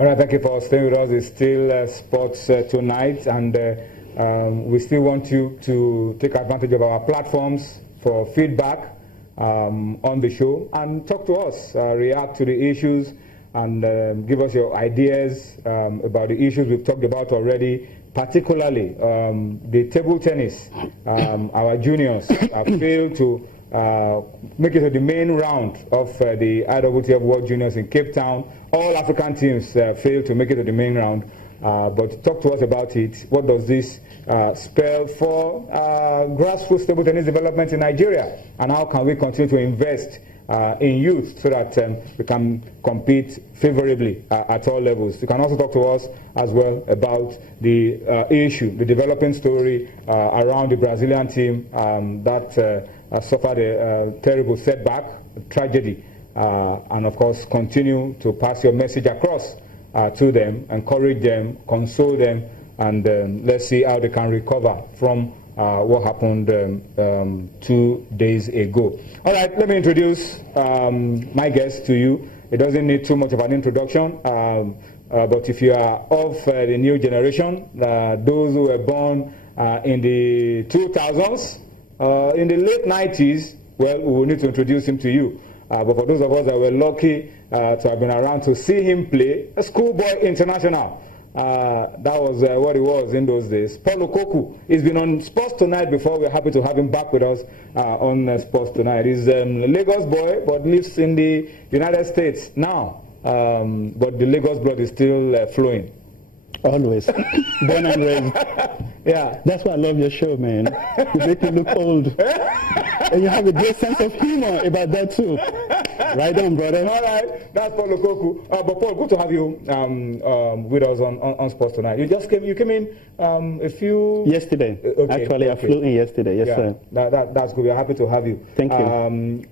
All right, thank you for staying with us. It's still sports tonight, and we still want you to take advantage of our platforms for feedback on the show and talk to us, react to the issues, and give us your ideas about the issues we've talked about already, particularly the table tennis. Our juniors have failed to make it to the main round of the IWTF World Juniors in Cape Town. All African teams failed to make it to the main round. But talk to us about it. What does this spell for grassroots table tennis development in Nigeria? And how can we continue to invest in youth so that we can compete favorably at all levels? You can also talk to us as well about the issue, the developing story around the Brazilian team that suffered a terrible setback, tragedy, and of course continue to pass your message across to them, encourage them, console them, and let's see how they can recover from what happened 2 days ago. All right, let me introduce my guest to you. It doesn't need too much of an introduction, but if you are of the new generation, those who were born in the 2000s, in the late 90s, well, we will need to introduce him to you. But for those of us that were lucky to have been around to see him play, a schoolboy international. That was what he was in those days. Paul Okoku. He's been on Sports Tonight before. We're happy to have him back with us on Sports Tonight. He's a Lagos boy, but lives in the United States now. But the Lagos blood is still flowing. Always. Born and raised. Yeah. That's why I love your show, man. You make me look old. And you have a great sense of humor about that too. Right on, brother. All right. That's Paul Okoku. But Paul, good to have you with us on Sports Tonight. You came in a few... Yesterday. Okay. Actually, I flew in yesterday. Yes, sir. That's good. We're happy to have you. Thank you.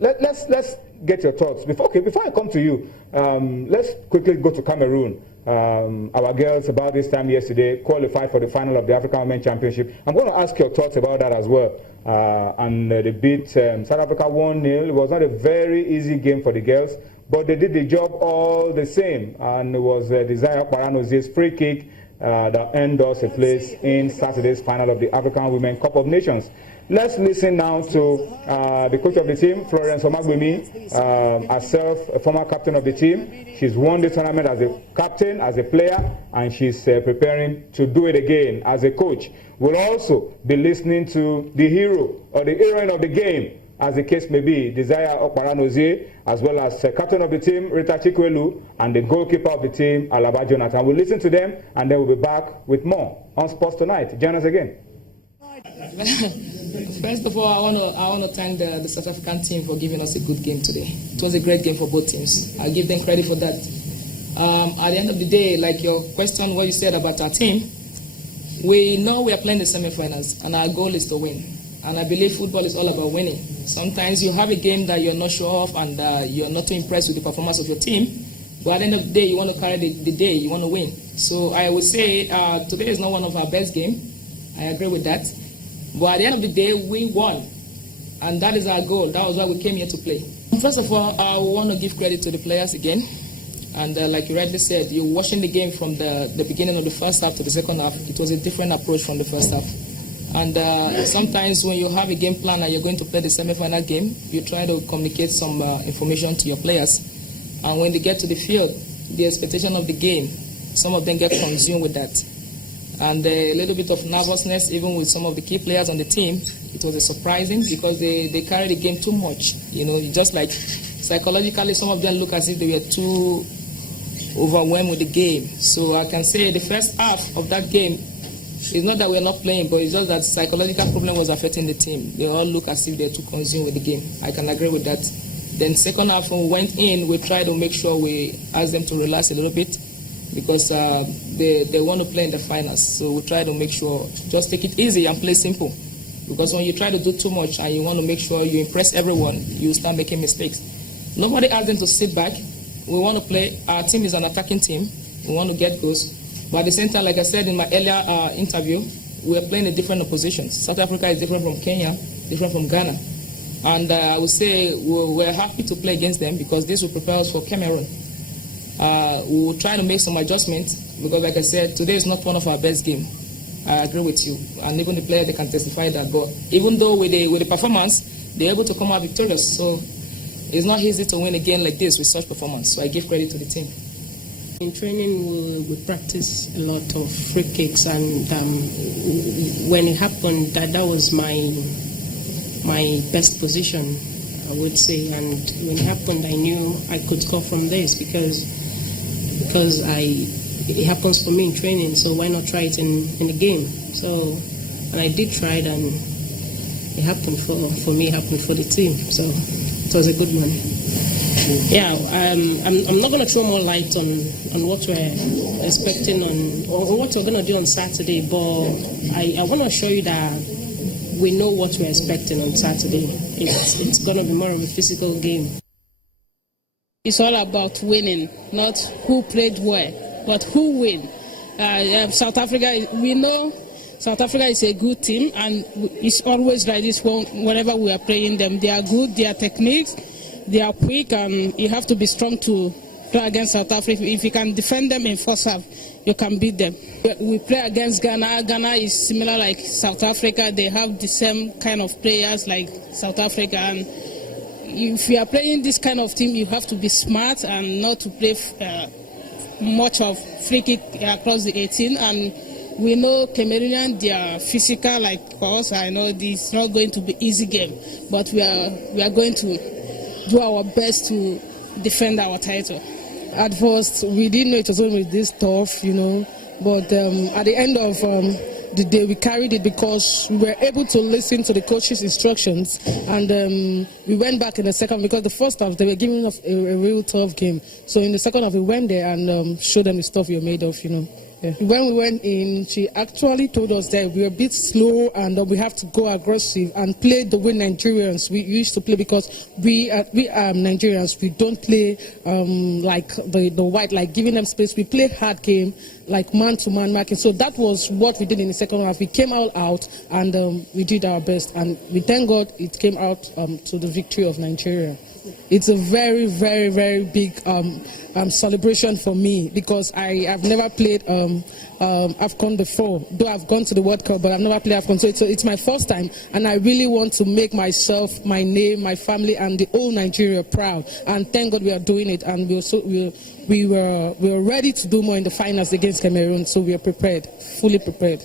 Let's get your thoughts. Before I come to you, let's quickly go to Cameroon. Our girls about this time yesterday qualified for the final of the African Women's Championship. I'm going to ask your thoughts about that as well. And they beat South Africa 1-0. It was not a very easy game for the girls, but they did the job all the same. And it was Desire Okparanoze's free kick that earned us a place in Saturday's final of the African Women Cup of Nations. Let's listen now to the coach of the team, Florence Omagbemi, herself a former captain of the team. She's won the tournament as a captain, as a player, and she's preparing to do it again as a coach. We'll also be listening to the hero or the heroine of the game, as the case may be, Desire Okparanoze, as well as captain of the team, Rita Chikwelu, and the goalkeeper of the team, Alaba Jonathan. We'll listen to them, and then we'll be back with more on Sports Tonight. Join us again. First of all, I want to thank the South African team for giving us a good game today. It was a great game for both teams. I give them credit for that. At the end of the day, like your question, what you said about our team, we know we are playing the semi-finals, and our goal is to win. And I believe football is all about winning. Sometimes you have a game that you're not sure of, and you're not too impressed with the performance of your team. But at the end of the day, you want to carry the day. You want to win. So I would say today is not one of our best games. I agree with that. But at the end of the day, we won. And that is our goal. That was why we came here to play. First of all, I want to give credit to the players again. And like you rightly said, you're watching the game from the beginning of the first half to the second half. It was a different approach from the first half. And sometimes when you have a game plan and you're going to play the semi-final game, you try to communicate some information to your players. And when they get to the field, the expectation of the game, some of them get consumed with that. And a little bit of nervousness, even with some of the key players on the team. It was surprising because they carried the game too much. You know, just like psychologically, some of them look as if they were too overwhelmed with the game. So I can say the first half of that game, it's not that we're not playing, but it's just that psychological problem was affecting the team. They all look as if they're too consumed with the game. I can agree with that. Then second half, when we went in, we tried to make sure we asked them to relax a little bit, because they want to play in the finals. So we try to make sure, just take it easy and play simple. Because when you try to do too much and you want to make sure you impress everyone, you start making mistakes. Nobody asked them to sit back. We want to play. Our team is an attacking team. We want to get goals. But at the same time, like I said in my earlier interview, we are playing in different oppositions. South Africa is different from Kenya, different from Ghana. And I would say we're happy to play against them because this will prepare us for Cameroon. We will try to make some adjustments because, like I said, today is not one of our best games. I agree with you, and even the players, they can testify that. But even though with the performance, they're able to come out victorious. So it's not easy to win a game like this with such performance. So I give credit to the team. In training, we practice a lot of free kicks, and when it happened, that was my best position, I would say. And when it happened, I knew I could score from this because it happens to me in training. So why not try it in the game? So, and I did try it, and it happened for me. It happened for the team. So it was a good one. Yeah, I'm not going to throw more light on what we're expecting on what we're going to do on Saturday, but I want to show you that we know what we're expecting on Saturday. It's going to be more of a physical game. It's all about winning, not who played well, but who win. South Africa, we know South Africa is a good team, and it's always like this whenever we are playing them. They are good, their techniques, they are quick, and you have to be strong to play against South Africa. If you can defend them in first half, you can beat them. We play against Ghana. Ghana is similar like South Africa. They have the same kind of players like South Africa. And if you are playing this kind of team, you have to be smart and not to play much of free kick across the 18. And we know Cameroonian, they are physical like us. I know this is not going to be easy game, but we are going to do our best to defend our title. At first, we didn't know it was going to be this tough, but at the end of the day, we carried it because we were able to listen to the coach's instructions, and we went back in the second, because the first half, they were giving us a real tough game. So in the second half, we went there and showed them the stuff we were made of, Yeah. When we went in, she actually told us that we were a bit slow and we have to go aggressive and play the way Nigerians we used to play, because we are Nigerians. We don't play like the white, like giving them space. We play hard game, like man-to-man marking. So that was what we did in the second half. We came all out and we did our best, and we thank God it came out to the victory of Nigeria. It's a very, very, very big celebration for me, because I have never played AFCON before. Though I've gone to the World Cup, but I've never played AFCON. So it's my first time, and I really want to make myself, my name, my family, and the whole Nigeria proud. And thank God we are doing it, and we were ready to do more in the finals against Cameroon. So we are prepared, fully prepared.